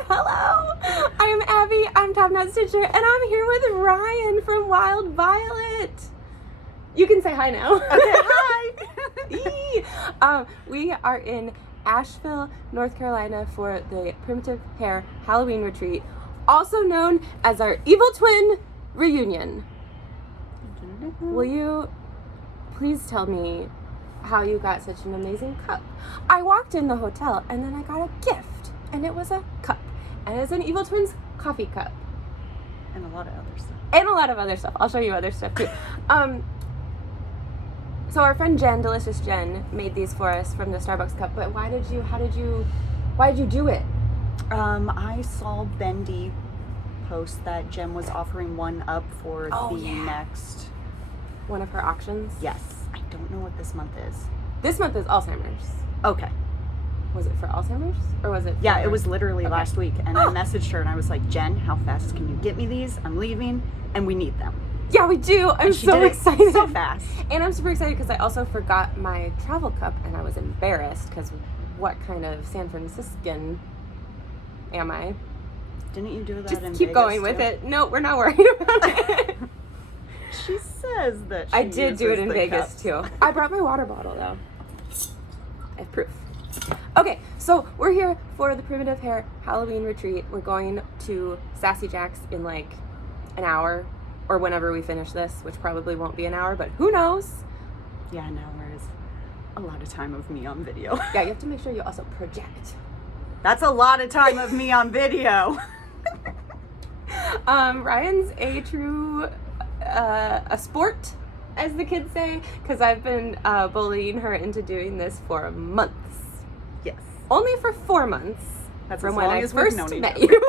Hello, I'm Abby, I'm TopKnot Stitcher, and I'm here with Ryann from Wild Violet. You can say hi now. Okay, hi. We are in Asheville, North Carolina for the Primitive Hare Halloween Retreat, also known as our Evil Twin Reunion. Will you please tell me how you got such an amazing cup? I walked in the hotel and then I got a gift, and it was a cup, and it's an Evil Twins coffee cup. And a lot of other stuff. And a lot of other stuff. I'll show you other stuff too. So our friend Jen, Delicious Jen, made these for us from the Starbucks cup, but why did you do it? I saw Bendy post that Jen was offering one up for next One of her auctions? Yes. I don't know what this month is. This month is Alzheimer's. Okay. Was it for Alzheimer's? Or was it for... Yeah, it was literally last week. And I messaged her and I was like, Jen, how fast can you get me these? I'm leaving and we need them. Yeah, we do. I'm so excited. So fast. And I'm super excited because I also forgot my travel cup and I was embarrassed because what kind of San Franciscan am I? Didn't you do that Just in keep Vegas going with it. No, we're not worried about it. She says that she I did do it in uses the Vegas cups. too. I brought my water bottle though. I have proof. Okay, so we're here for the Primitive Hare Halloween Retreat. We're going to Sassy Jack's in like an hour, or whenever we finish this, which probably won't be an hour, but who knows? Yeah, an hour is a lot of time of me on video. Yeah, you have to make sure you also project. That's a lot of time of me on video. Ryan's a true a sport, as the kids say, because I've been bullying her into doing this for months. Yes. Only for 4 months. That's from as when long I as we've first known each met other. you.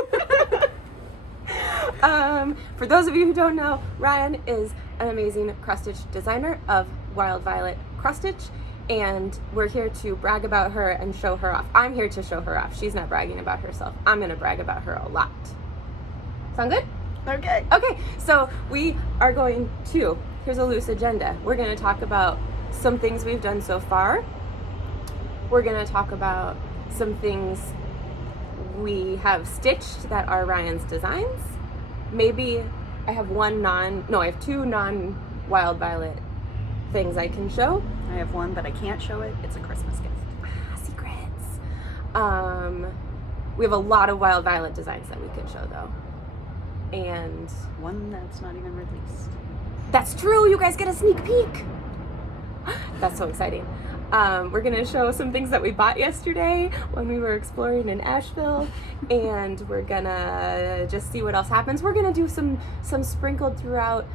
For those of you who don't know, Ryann is an amazing cross-stitch designer of Wild Violet cross-stitch, and we're here to brag about her and show her off. I'm here to show her off. She's not bragging about herself. I'm going to brag about her a lot. Sound good? Okay. Okay, so we are going to, here's a loose agenda. We're going to talk about some things we've done so far. We're going to talk about some things we have stitched that are Ryan's designs. Maybe I have I have 2 non-Wild Violet things I can show. I have one, but I can't show it. It's a Christmas gift. Secrets. We have a lot of Wild Violet designs that we can show though. And one that's not even released. that's true, you guys get a sneak peek. That's so exciting. We're gonna show some things that we bought yesterday when we were exploring in Asheville, and we're gonna just see what else happens. We're gonna do some sprinkled throughout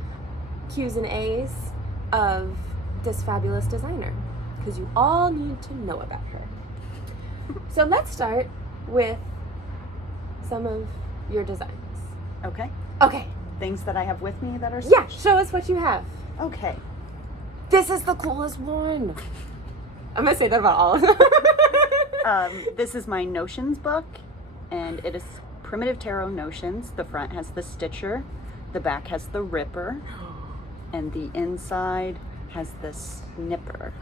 Q's and A's of this fabulous designer, because you all need to know about her. So let's start with some of your designs. Okay. Okay. Things that I have with me that are Yeah, show us what you have. Okay. This is the coolest one. I'm gonna say that about all of them. This is my Notions book, and it is Primitive Tarot Notions. The front has the Stitcher, the back has the Ripper, and the inside has the Snipper.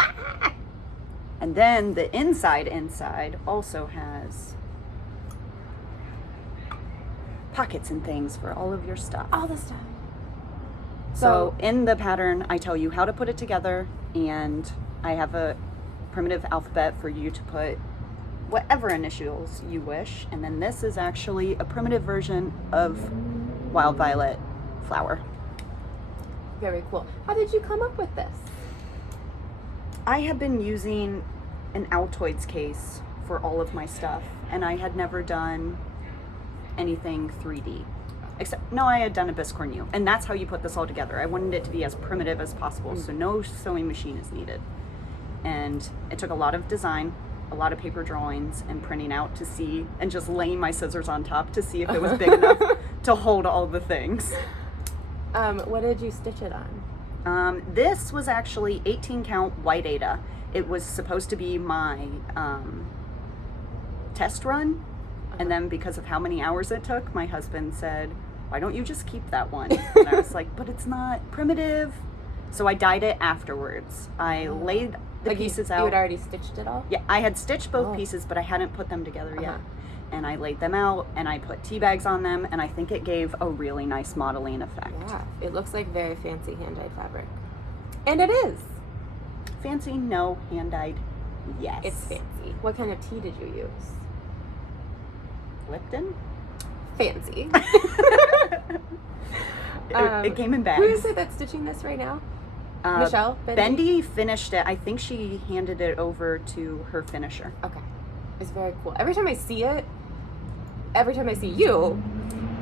And then the inside also has pockets and things for all of your stuff. All the stuff. So in the pattern, I tell you how to put it together, and I have a primitive alphabet for you to put whatever initials you wish. And then this is actually a primitive version of Wild Violet flower. Very cool. How did you come up with this? I have been using an Altoids case for all of my stuff, and I had never done anything 3D. I had done a biscornu, and that's how you put this all together. I wanted it to be as primitive as possible, so no sewing machine is needed. And it took a lot of design, a lot of paper drawings, and printing out to see, and just laying my scissors on top to see if it was big enough to hold all the things. What did you stitch it on? This was actually 18 count white Ada. It was supposed to be my test run, and then because of how many hours it took, my husband said, why don't you just keep that one? And I was like, but it's not primitive. So I dyed it afterwards. I laid the pieces out. You had already stitched it all? Yeah, I had stitched both pieces, but I hadn't put them together yet. and I laid them out and I put tea bags on them, and I think it gave a really nice modeling effect. Yeah, it looks like very fancy hand-dyed fabric. And it is. Fancy? No. Hand-dyed? Yes. It's fancy. What kind of tea did you use? Lipton? Fancy. It came in bags. Who is it that's stitching this right now? Michelle? Bendy finished it. I think she handed it over to her finisher. Okay. It's very cool. Every time I see it, every time I see you,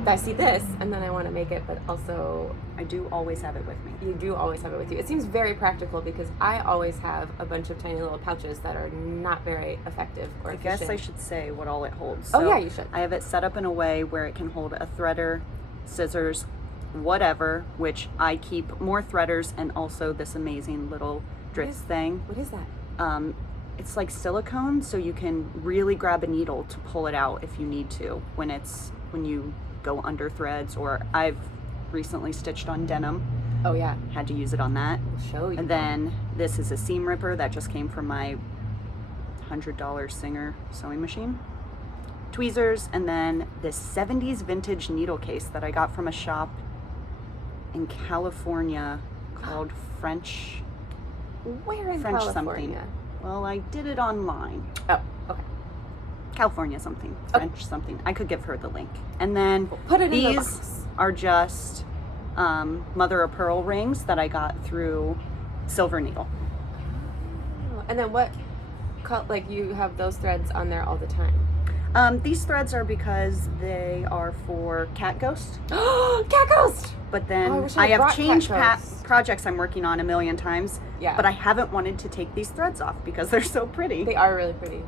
I see this, and then I want to make it, but also... I do always have it with me. You do always have it with you. It seems very practical because I always have a bunch of tiny little pouches that are not very effective or efficient. I guess I should say what all it holds. Oh, yeah, you should. I have it set up in a way where it can hold a threader, scissors, whatever, which I keep more threaders and also this amazing little dritz thing. What is that? It's like silicone, so you can really grab a needle to pull it out if you need to when you go under threads, or I've recently stitched on denim. Oh yeah. Had to use it on that. I'll show you. And then this is a seam ripper that just came from my $100 Singer sewing machine. Tweezers, and then this 70s vintage needle case that I got from a shop in California called French Where in French California? something. Well, I did it online. Oh, okay. California something. French something. I could give her the link. And then Put it in the these box. are just mother of pearl rings that I got through Silver Needle. Oh, and then what, like you have those threads on there all the time? These threads are because they are for Cat Ghost. Cat Ghost! But then Oh, I wish I I have brought changed Cat Ghost. projects I'm working on a million times. Yeah. But I haven't wanted to take these threads off because they're so pretty. They are really pretty.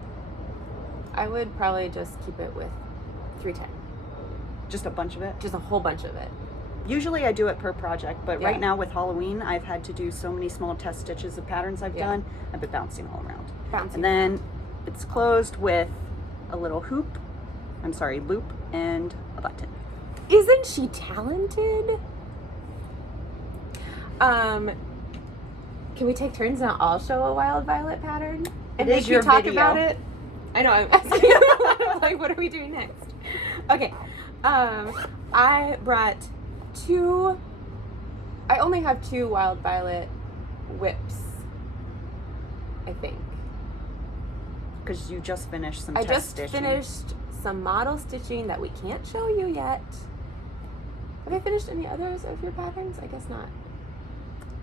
I would probably just keep it with 310. Just a bunch of it. Just a whole bunch of it. Usually I do it per project, but Yeah. right now with Halloween, I've had to do so many small test stitches of patterns I've Yeah. done. I've been bouncing all around. Bouncing. And then it's closed with a little loop and a button. Isn't she talented? Can we take turns and I'll show a wild violet pattern? And It is make you your talk video. about it? I know, I'm asking you, like, what are we doing next? Okay. I brought I only have 2 wild violet whips, I think. Because you just finished some I test just stitching. finished some model stitching that we can't show you yet. Have I finished any others of your patterns? I guess not.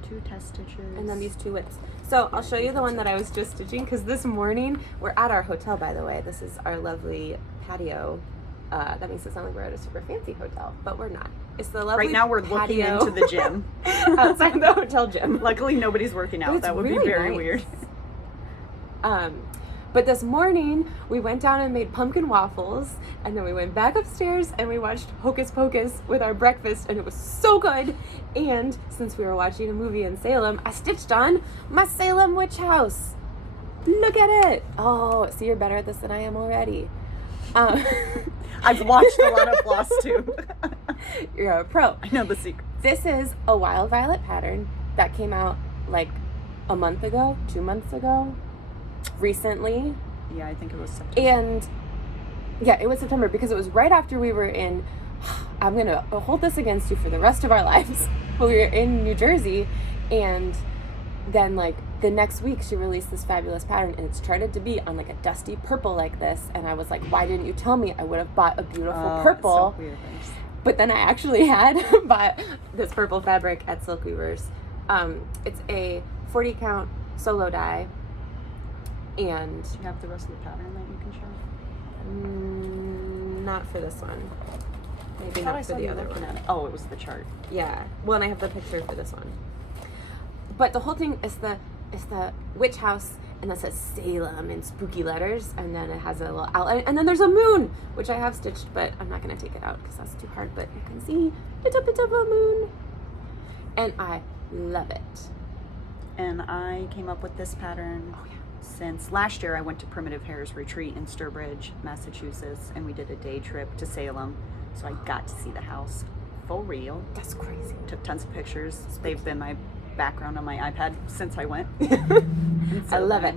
2 test stitches. And then these 2 whips. So I'll show you the one that I was just stitching because this morning, we're at our hotel, by the way. This is our lovely patio. That makes it sound like we're at a super fancy hotel, but we're not. It's the lovely Right now we're looking patio into the gym. outside the hotel gym. Luckily nobody's working But out. it's That would really be very nice. weird. But this morning, we went down and made pumpkin waffles, and then we went back upstairs and we watched Hocus Pocus with our breakfast, and it was so good. And since we were watching a movie in Salem, I stitched on my Salem witch house. Look at it. Oh, see, you're better at this than I am already. I've watched a lot of Flosstube. You're a pro. I know the secret. This is a wild violet pattern that came out like a month ago, 2 months ago, recently. Yeah, I think it was September. And yeah, it was September because it was right after we were in, I'm going to hold this against you for the rest of our lives. We were in New Jersey, and then like the next week she released this fabulous pattern, and it's charted to be on like a dusty purple like this. And I was like, why didn't you tell me? I would have bought a beautiful purple. So weird. But then I actually had bought this purple fabric at Silk Weavers. It's a 40 count solo die. And Do you have the rest of the pattern that you can show? not for this one. Maybe I thought I not for saw the you other looking one. at it. Oh, it was the chart. Yeah. Well, and I have the picture for this one. But the whole thing is the witch house, and that says Salem in spooky letters, and then it has a little outline, and then there's a moon, which I have stitched, but I'm not going to take it out because that's too hard, but you can see a bit of a moon. And I love it. And I came up with this pattern since last year. I went to Primitive Hare's retreat in Sturbridge, Massachusetts, and we did a day trip to Salem. So I got to see the house for real. That's crazy. Took tons of pictures. They've been my background on my iPad since I went. I love it.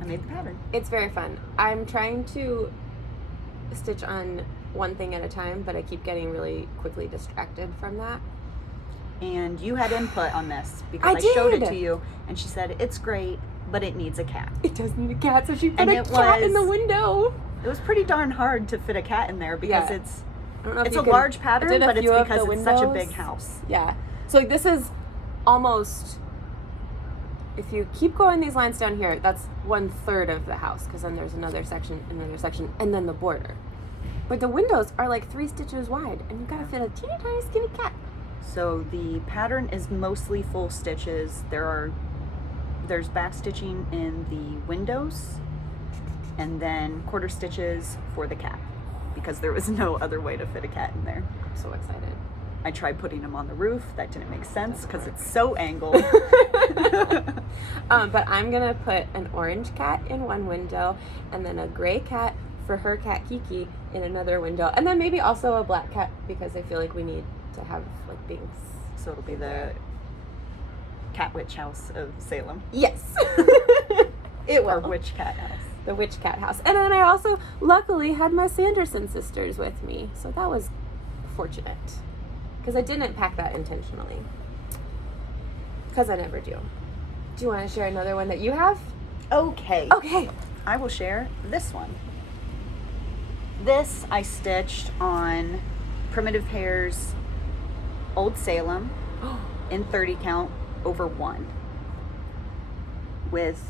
I made the pattern. It's very fun. I'm trying to stitch on one thing at a time, but I keep getting really quickly distracted from that. And you had input on this because I I showed it did. to you, and she said it's great, but it needs a cat. It does need a cat, so she put And a it cat in the was- window. It was pretty darn hard to fit a cat in there because Yeah. it's I don't know if it's you a can- large I pattern, did a but it's few of because the it's such a windows. big house. Yeah. So like this is almost, if you keep going these lines down here, that's 1/3 of the house, because then there's another section, and then the border. But the windows are like 3 stitches wide, and you gotta fit a teeny tiny skinny cat. So the pattern is mostly full stitches. There's back stitching in the windows, and then quarter stitches for the cat, because there was no other way to fit a cat in there. I'm so excited. I tried putting him on the roof. That didn't make sense because it's so angled. But I'm gonna put an orange cat in one window, and then a gray cat for her cat Kiki in another window, and then maybe also a black cat, because I feel like we need to have like things. So it'll be the cat witch house of Salem. Yes. It Or will. witch cat house. The witch cat house. And then I also luckily had my Sanderson sisters with me, so that was fortunate, because I didn't pack that intentionally, because I never do. Do you want to share another one that you have? Okay. Okay. I will share this one. This I stitched on Primitive Hare's Old Salem in 30 count over 1 with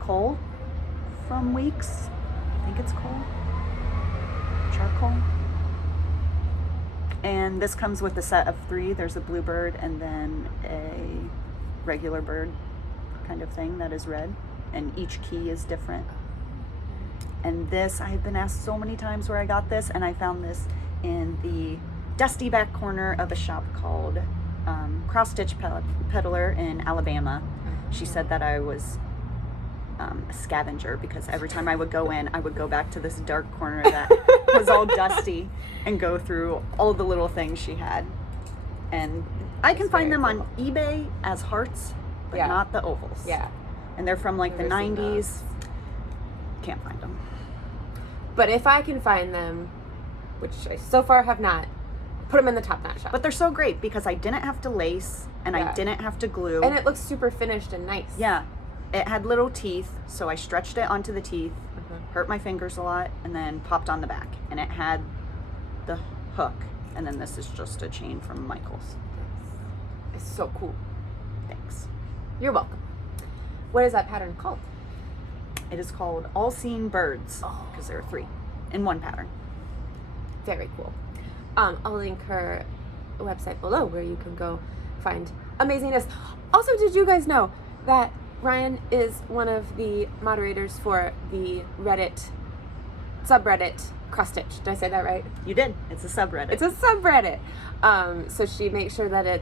coal from Weeks. I think it's coal. Charcoal. And this comes with a set of 3. There's a bluebird and then a regular bird kind of thing that is red, and each key is different. And this, I've been asked so many times where I got this, and I found this in the dusty back corner of a shop called Cross Stitch Peddler in Alabama. She said that I was a scavenger, because every time I would go in, I would go back to this dark corner that was all dusty and go through all the little things she had. And I can That's find very them on cool. eBay as hearts, but Yeah. not the ovals. Yeah. And they're from like the Never seen 90s. Can't find them. But if I can find them, which I so far have not, put them in the TopKnot shop. But they're so great because I didn't have to lace and Yeah. I didn't have to glue. And it looks super finished and nice. Yeah. It had little teeth, so I stretched it onto the teeth, Mhm. hurt my fingers a lot, and then popped on the back. And it had the hook. And then this is just a chain from Michael's. It's so cool. Thanks. You're welcome. What is that pattern called? It is called All Seen Birds, because there are 3 in one pattern. Very cool. I'll link her website below where you can go find amazingness. Also, did you guys know that Ryann is one of the moderators for the Reddit subreddit Cross Stitch? Did I say that right? You did. It's a subreddit. It's a subreddit. So she makes sure that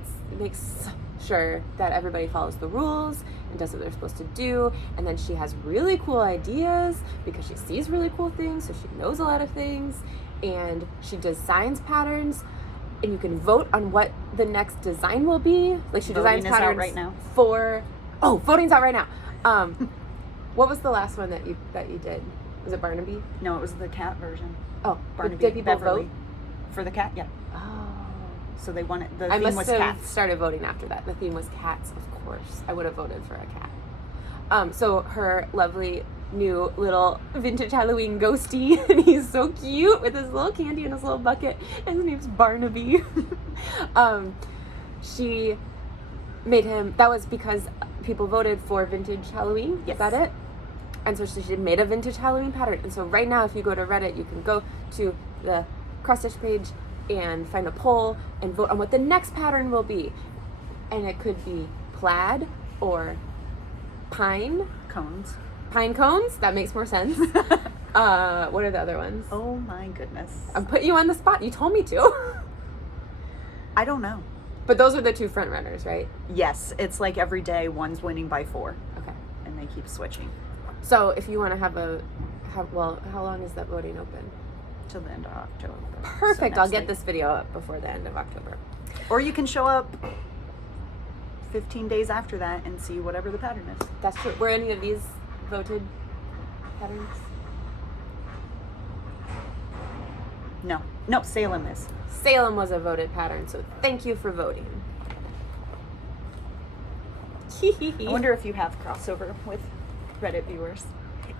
everybody follows the rules and does what they're supposed to do. And then she has really cool ideas because she sees really cool things, so she knows a lot of things. And she designs patterns, and you can vote on what the next design will be. Like she Voting designs is out patterns right now. for. Oh, voting's out right now. What was the last one that you did? Was it Barnaby? No, it was the cat version. Oh, Barnaby. did people Beverly. vote? For the cat, yeah. Oh. So they wanted, the I theme must was have cats. started voting after that. The theme was cats, of course. I would have voted for a cat. So her lovely new little vintage Halloween ghosty, and he's so cute with his little candy in his little bucket, and his name's Barnaby. She made him, that was because people voted for vintage Halloween. Yes. Is that it? And so she made a vintage Halloween pattern. And so right now, if you go to Reddit, you can go to the cross stitch page and find a poll and vote on what the next pattern will be. And it could be plaid or pine Cones. cones. That makes more sense. What are the other ones? Oh my goodness. I'm putting you on the spot. You told me to. I don't know. But those are the 2 front runners, right? Yes, it's like every day one's winning by 4, Okay. and they keep switching So if you want to how long is that voting open? till the end of October. Perfect. So I'll next get week. this video up before the end of October. Or you can show up 15 days after that and see whatever the pattern is. That's true. Were any of these voted? patterns? No, Salem is. Salem was a voted pattern, so thank you for voting. I wonder if you have crossover with Reddit viewers.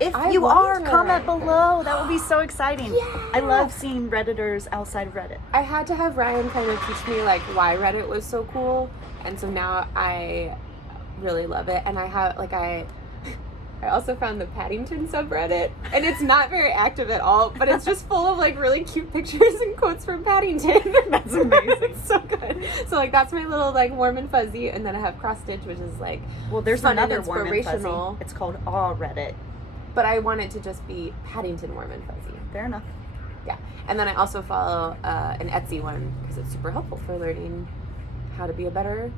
If I you are, wonder. comment below. That would be so exciting. Yeah. I love seeing Redditors outside of Reddit. I had to have Ryan kind of teach me like why Reddit was so cool, and so now I really love it. And I have like I also found the Paddington subreddit, and it's not very active at all, but it's just full of like really cute pictures and quotes from Paddington. That's amazing. It's so good. So like that's my little like warm and fuzzy, and then I have cross stitch, which is like Well, there's fun and another warm and inspirational. fuzzy. It's called Aw Reddit. But I want it to just be Paddington warm and fuzzy. Fair enough. Yeah. And then I also follow an Etsy one because it's super helpful for learning how to be a better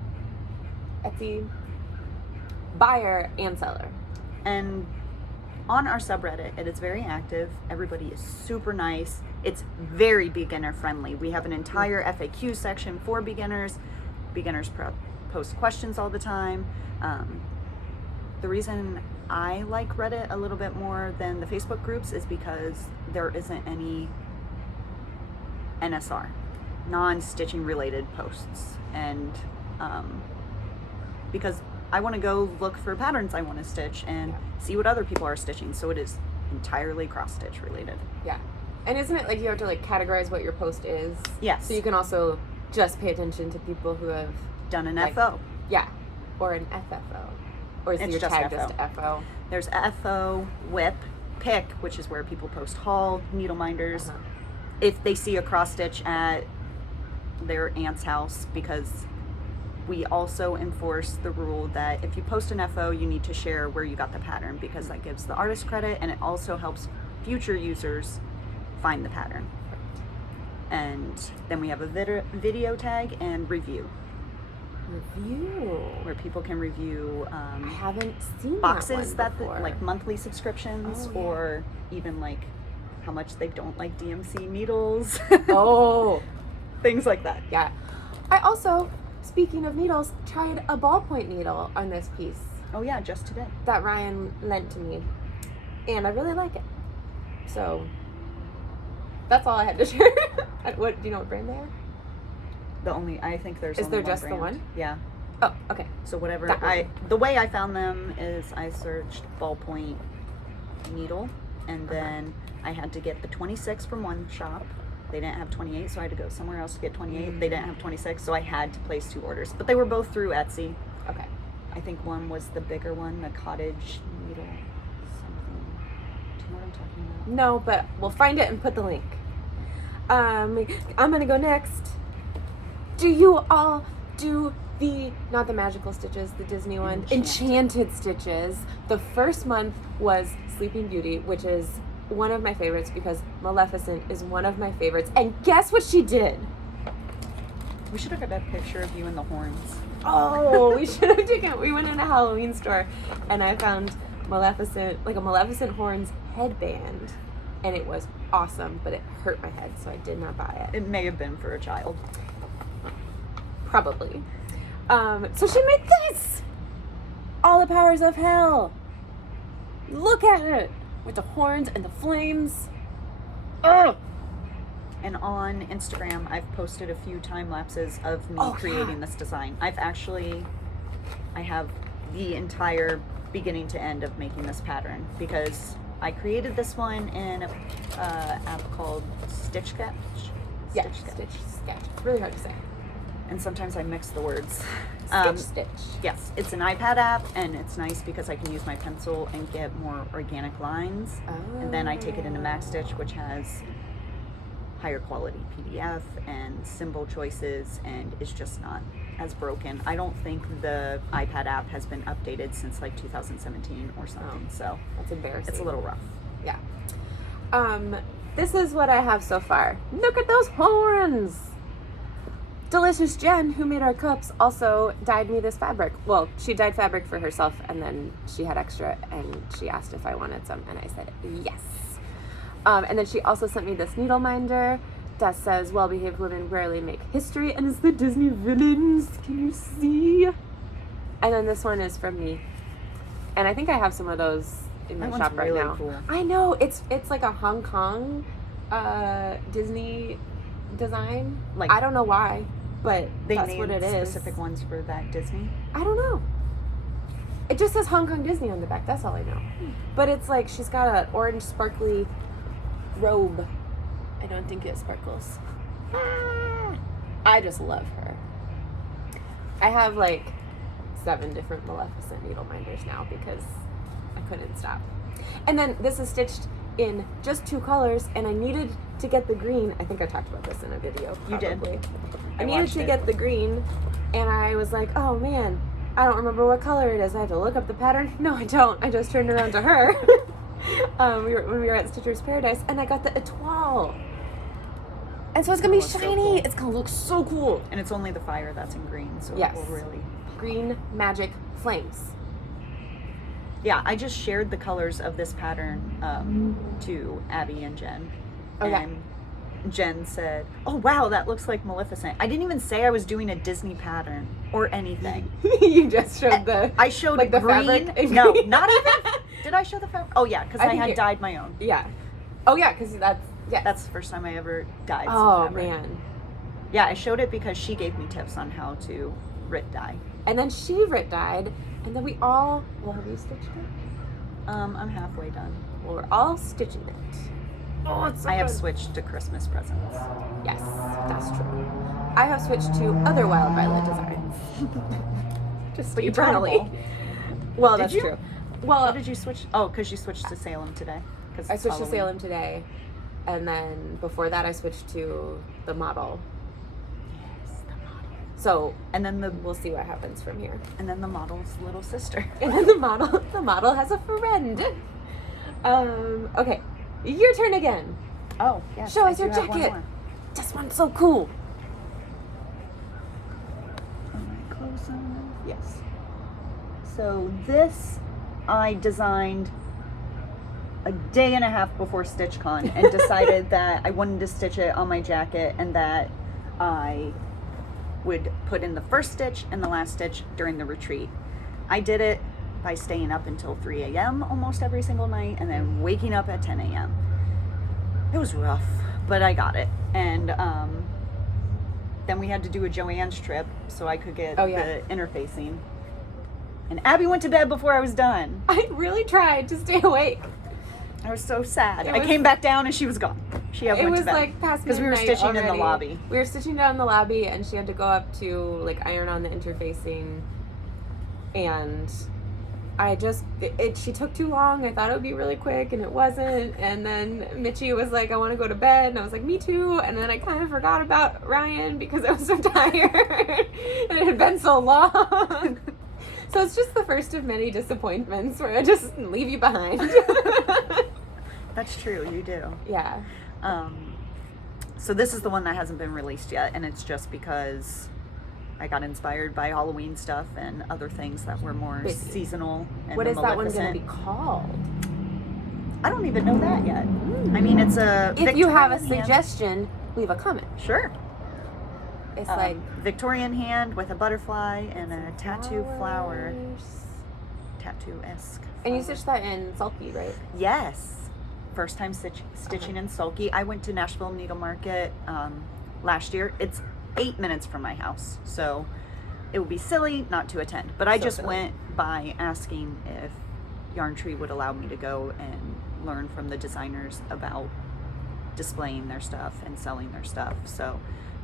Etsy buyer and seller. And on our subreddit, it is very active. Everybody is super nice. It's very beginner friendly. We have an entire FAQ section for beginners. Beginners post questions all the time. The reason I like Reddit a little bit more than the Facebook groups is because there isn't any NSR, non-stitching related posts. And because I want to go look for patterns I want to stitch and see what other people are stitching. So it is entirely cross-stitch related. Yeah. And isn't it like you have to like categorize what your post is? Yes. So you can also just pay attention to people who have Done an like, FO. Yeah. Or an FFO. Or is It's your just tag FO. just FO? There's FO, WIP, PIC, which is where people post haul, needle minders. Uh-huh. If they see a cross-stitch at their aunt's house, because we also enforce the rule that if you post an FO, you need to share where you got the pattern, because that gives the artist credit and it also helps future users find the pattern. And then we have a video tag and review, Review. where people can review I haven't seen boxes that one before. like monthly subscriptions, Oh, yeah. or even like how much they don't like DMC needles. Oh. Things like that. Yeah. I also, speaking of needles, tried a ballpoint needle on this piece Oh yeah, just today. that Ryan lent to me, and I really like it. So that's all I had to share. What do you know what brand they are? I think there's Is only there one just the brand. one? Yeah. Oh, okay. So whatever That one. the way I found them is I searched ballpoint needle, and then I had to get the 26 from one shop. They didn't have 28, so I had to go somewhere else to get 28. They didn't have 26, so I had to place 2 orders. But they were both through Etsy. Okay. I think one was the bigger one, the cottage needle something. Do you know what I'm talking about? No, but we'll find it and put the link. I'm gonna go next. Do you all do not the magical stitches, the Disney one, Enchanted stitches? The first month was Sleeping Beauty, which is one of my favorites because Maleficent is one of my favorites. And guess what she did? We should have got that picture of you in the horns. Oh, we should have taken it. We went in a Halloween store and I found Maleficent, like a Maleficent horns headband. And it was awesome, but it hurt my head, so I did not buy it. It may have been for a child. Probably. So she made this! All the powers of hell. Look at it! With the horns and the flames. Ugh! And on Instagram, I've posted a few time lapses of me Oh, creating yeah. this design. I have the entire beginning to end of making this pattern, because I created this one in an app called Stitch Sketch. Yeah, Stitch Sketch. It's really hard to say. And sometimes I mix the words. Stitch. Yes, it's an iPad app, and it's nice because I can use my pencil and get more organic lines. And then I take it into MaxStitch, which has higher quality PDF and symbol choices, and it's just not as broken. I don't think the iPad app has been updated since like 2017 or something, so That's embarrassing. it's a little rough. Yeah. This is what I have so far. Look at those horns! Delicious Jen, who made our cups, also dyed me this fabric. Well, she dyed fabric for herself, and then she had extra, and she asked if I wanted some, and I said yes. And then she also sent me this needle minder that says, well-behaved women rarely make history, and it's the Disney villains. Can you see? And then this one is from me. And I think I have some of those in my That one's shop right really now. cool. I know, it's like a Hong Kong Disney design. Like, I don't know why, but they that's made what it is. specific ones for that Disney. I don't know. It just says Hong Kong Disney on the back. That's all I know. But it's like she's got an orange sparkly robe. I don't think it sparkles. Ah, I just love her. I have like 7 different Maleficent needle minders now because I couldn't stop. And then this is stitched in just 2 colors, and I needed to get the green. I think I talked about this in a video. You did. Probably. I I needed watched to it. get the green, and I was like, oh man, I don't remember what color it is. I have to look up the pattern. No, I don't. I just turned around to her when we were at Stitcher's Paradise, and I got the Etoile. And so it's gonna be so shiny. cool. It's gonna look so cool. And it's only the fire that's in green, so Yes. it will really... Green magic flames. Yeah, I just shared the colors of this pattern to Abby and Jen. Okay. And Jen said, oh wow, that looks like Maleficent. I didn't even say I was doing a Disney pattern or anything. You just showed the. I showed like the green. fabric? No, not even. Did I show the fabric? Oh yeah, because I I think had it- dyed my own. Yeah. Oh yeah, because That's the first time I ever dyed some Oh fabric. man. Yeah, I showed it because she gave me tips on how to Rit dye. And then she Rit dyed, and then we all. Well, have you stitched it? I'm halfway done. Well, we're all stitching it. Oh, it's so I have good. switched to Christmas presents. Yes, that's true. I have switched to other Wild Violet designs. Just But you brought 'em eternally. all. Well, Did that's you? true. Well, What did you switch? Oh, because you switched to Salem today. 'Cause I it's switched to Halloween. Salem today, and then before that I switched to the model. Yes, the model. So And then we'll see what happens from here. the model's little sister. And then the model has a friend. Okay, your turn again. Oh, yes. Show I us your do have one jacket. more. This one's so cool. Alright, close on. Yes. So this I designed a day and a half before StitchCon and decided that I wanted to stitch it on my jacket and that I would put in the first stitch and the last stitch during the retreat. I did it by staying up until 3 a.m. almost every single night and then waking up at 10 a.m. It was rough, but I got it. And then we had to do a Joanne's trip so I could get Oh, yeah. the interfacing. And Abby went to bed before I was done. I really tried to stay awake. I was so sad. It I was- came back down and she was gone. She had It went was to bed. like past because we were midnight stitching in the already. lobby. We were stitching down in the lobby, and she had to go up to like iron on the interfacing, and she took too long. I thought it would be really quick, and it wasn't. And then Mitchie was like, I want to go to bed, and I was like, me too. And then I kind of forgot about Ryann because I was so tired and it had been so long. So it's just the first of many disappointments where I just leave you behind. That's true, you do. Yeah. So this is the one that hasn't been released yet, and it's just because I got inspired by Halloween stuff and other things that were more Wait, seasonal. And What the is that one going to Maleficent. be called? I don't even know that yet. I mean, it's a If you have a Victorian hand. suggestion, leave a comment. Sure. It's like Victorian hand with a butterfly and a tattoo flower. flowers. Tattoo-esque. And you flower. stitched that in Sulky, right? Yes. First time stitching in Sulky. I went to Nashville Needle Market last year. It's 8 minutes from my house, so it would be silly not to attend. But I So just silly. went by asking if Yarn Tree would allow me to go and learn from the designers about displaying their stuff and selling their stuff. So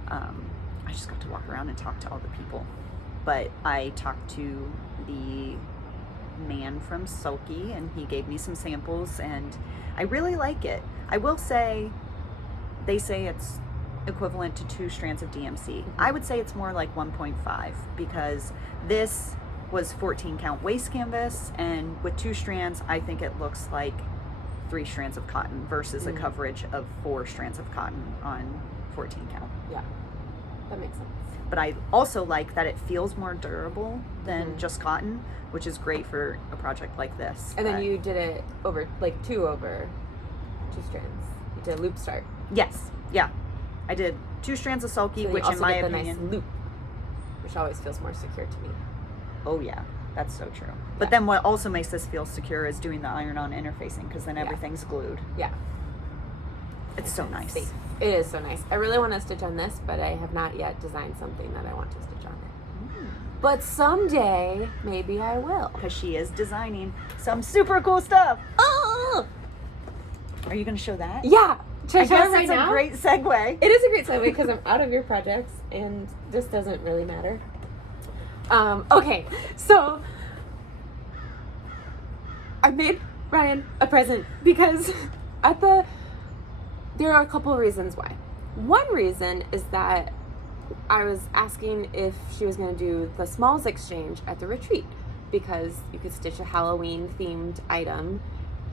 I just got to walk around and talk to all the people. But I talked to the man from Sulky and he gave me some samples and I really like it. I will say, they say it's equivalent to 2 strands of DMC. I would say it's more like 1.5 because this was 14 count waist canvas, and with 2 strands I think it looks like 3 strands of cotton versus a coverage of 4 strands of cotton on 14 count. Yeah. That makes sense. But I also like that it feels more durable than just cotton, which is great for a project like this. And then But- you did it over, like 2 strands. You did a loop start. Yes, yeah. I did 2 strands of Sulky, So then you which also in my get the opinion, nice loop, which always feels more secure to me. oh yeah. That's so true. But then what also makes this feel secure is doing the iron-on interfacing, because then everything's glued. Yeah. It's so nice. Safe. It is so nice. I really want to stitch on this, but I have not yet designed something that I want to stitch on it. But someday, maybe I will. Because she is designing some super cool stuff. Oh! Are you going to show that? Yeah. Should I I show guess it right it's now? a great segue. It is a great segue because I'm out of your projects, and this doesn't really matter. Okay, so I made Ryan a present because there are a couple of reasons why. One reason is that I was asking if she was going to do the smalls exchange at the retreat, because you could stitch a Halloween themed item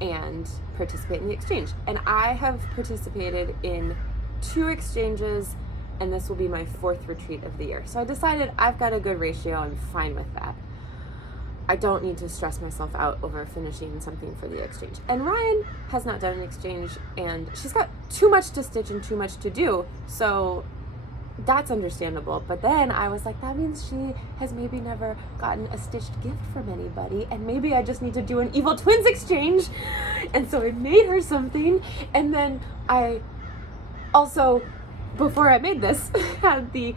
and participate in the exchange. And I have participated in 2 exchanges, and this will be my 4th retreat of the year. So I decided I've got a good ratio. I'm fine with that. I don't need to stress myself out over finishing something for the exchange. And Ryan has not done an exchange, and she's got too much to stitch and too much to do. So that's understandable. But then I was like, that means she has maybe never gotten a stitched gift from anybody, and maybe I just need to do an Evil Twins exchange. And so I made her something, and then I also, before I made this, had the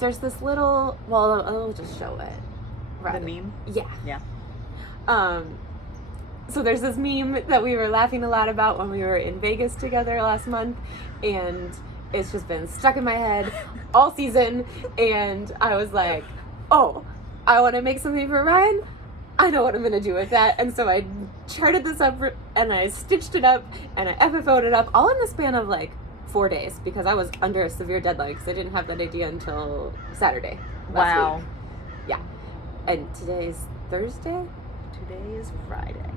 there's this little, well, I'll just show it. The meme? Yeah. Yeah. So there's this meme that we were laughing a lot about when we were in Vegas together last month, and it's just been stuck in my head all season, and I was like, oh, I want to make something for Ryan. I know what I'm going to do with that. And so I charted this up, and I stitched it up, and I FFO'd it up, all in the span of like 4 days, because I was under a severe deadline, because I didn't have that idea until Saturday last week. Yeah. And today's Thursday? Today is Friday.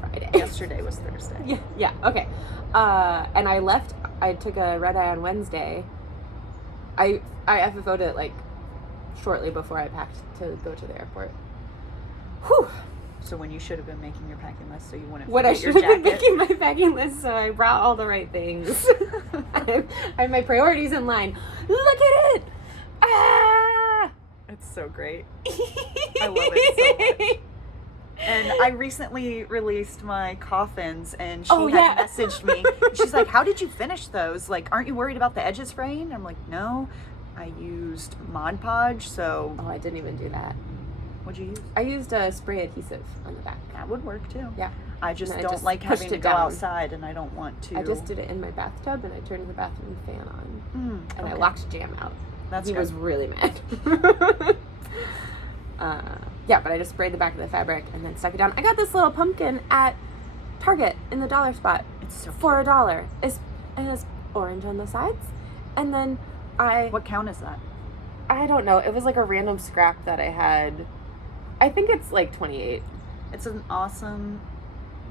Friday. Yesterday was Thursday. Yeah, okay. And I took a red eye on Wednesday. I FFO'd it like shortly before I packed to go to the airport. Whew. So when you should have been making your packing list so you wouldn't What I forget should your have been jacket. making my packing list, so I brought all the right things. I have my priorities in line. Look at it! Ah! It's so great. I love it so much. And I recently released my coffins, and she had messaged me. She's like, how did you finish those? Like, aren't you worried about the edges fraying? I'm like, no. I used Mod Podge, so... Oh, I didn't even do that. What'd you use? I used a spray adhesive on the back. That would work, too. Yeah. I just And I don't just like pushed having to it go down. outside, and I don't want to... I just did it in my bathtub, and I turned the bathroom fan on. And I okay. locked Jam out. That's He good. was really mad. Yeah, but I just sprayed the back of the fabric and then stuck it down. I got this little pumpkin at Target in the dollar spot. It's so for $1. And it's orange on the sides. And then What count is that? I don't know. It was like a random scrap that I had. I think it's like 28. It's an awesome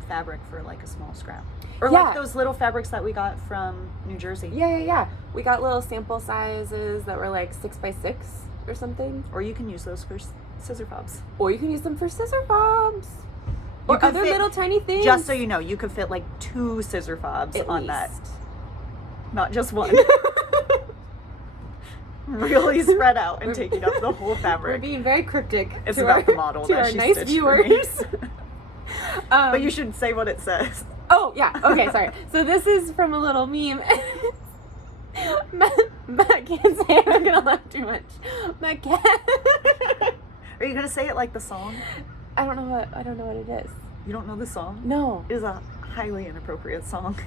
fabric for like a small scrap. Or Yeah. like those little fabrics that we got from New Jersey. Yeah. We got little sample sizes that were like 6x6 or something. Or you can use those for scissor fobs. Or you can use them for scissor fobs. You Or could other fit- little tiny things. Just so you know, you could fit like 2 scissor fobs At on least. that. Not just one. Really spread out and taking up the whole We're fabric. being very cryptic. It's to about our, the model to that our she nice stitched for me. viewers. But you should say what it says. Oh, yeah. Okay, sorry. So this is from a little meme. I can't say it. I'm going to laugh too much. My cat. Are you gonna say it like the song? I don't know what it is. You don't know the song? No. It is a highly inappropriate song.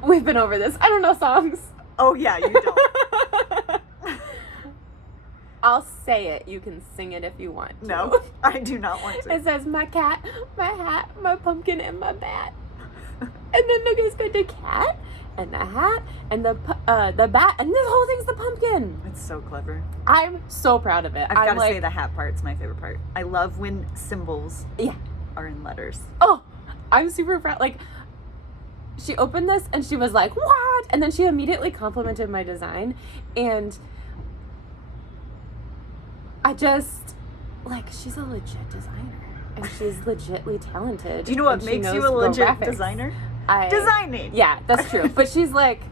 We've been over this. I don't know songs. Oh yeah, you don't. I'll say it. You can sing it if you want to. No, I do not want to. It says my cat, my hat, my pumpkin, and my bat. And then there's the cat and the hat and the bat, and this whole thing's the pumpkin. It's so clever. I'm so proud of it. I've got to like, say the hat part's my favorite part. I love when symbols yeah. are in letters. Oh, I'm super proud. Like, she opened this and she was like, what? And then she immediately complimented my design. And I just, like, she's a legit designer. And she's legitly talented. Do you know what and she makes you knows a legit graphics. designer? I- Designing. Yeah, that's true. But she's like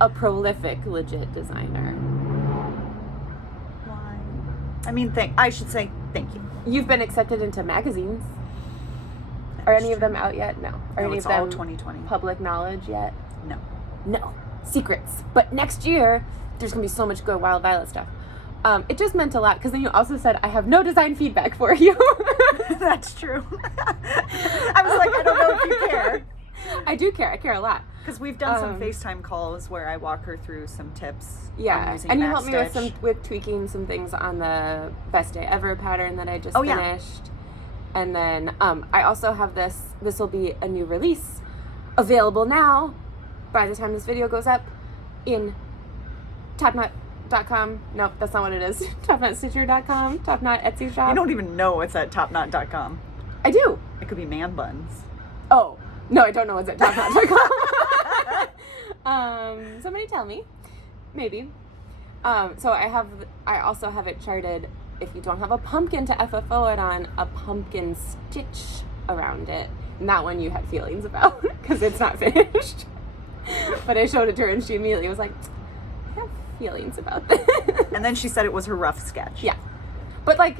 a prolific, legit designer. I mean, I should say thank you. You've been accepted into magazines. Are any of them out yet? No. Are any it's of them all 2020. public knowledge yet? No. No. Secrets. But next year, there's going to be so much good Wild Violet stuff. It just meant a lot, because then you also said, I have no design feedback for you. That's true. I was like, I don't know if you care. I do care. I care a lot. Because we've done some FaceTime calls where I walk her through some tips. Yeah, using and you helped me Stitch. with tweaking some things on the Best Day Ever pattern that I just finished. And then I also have this will be a new release available now by the time this video goes up in TopKnot.com. Nope, that's not what it is. TopKnotStitcher.com, TopKnot Etsy shop. You don't even know it's at TopKnot.com. I do. It could be man buns. Oh, no, I don't know what's at TopKnot.com. Somebody tell me. Maybe. So I also have it charted, if you don't have a pumpkin to FFO it on, a pumpkin stitch around it. And that one you had feelings about, because it's not finished. But I showed it to her and she immediately was like, I have feelings about this. And then she said it was her rough sketch. Yeah. But like,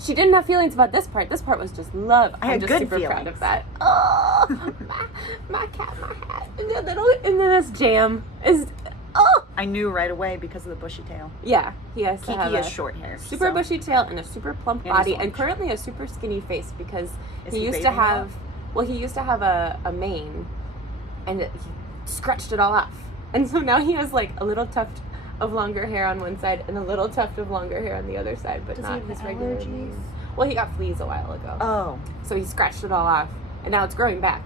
she didn't have feelings about this part. This part was just love. I had I'm just good super feelings. proud of that. Oh, my cat, my hat. And then this jam is, oh. I knew right away because of the bushy tail. Yeah, he has to have Kiki a has short hair. super so- bushy tail and a super plump And body, he's and orange. currently a super skinny face, because Is he he used to bathing a have, he used to have a mane, and he scratched it all off. And so now he has like a little tuft of longer hair on one side and a little tuft of longer hair on the other side, but Does he not have his regular allergies? mane. Well, he got fleas a while ago. Oh. So he scratched it all off, and now it's growing back.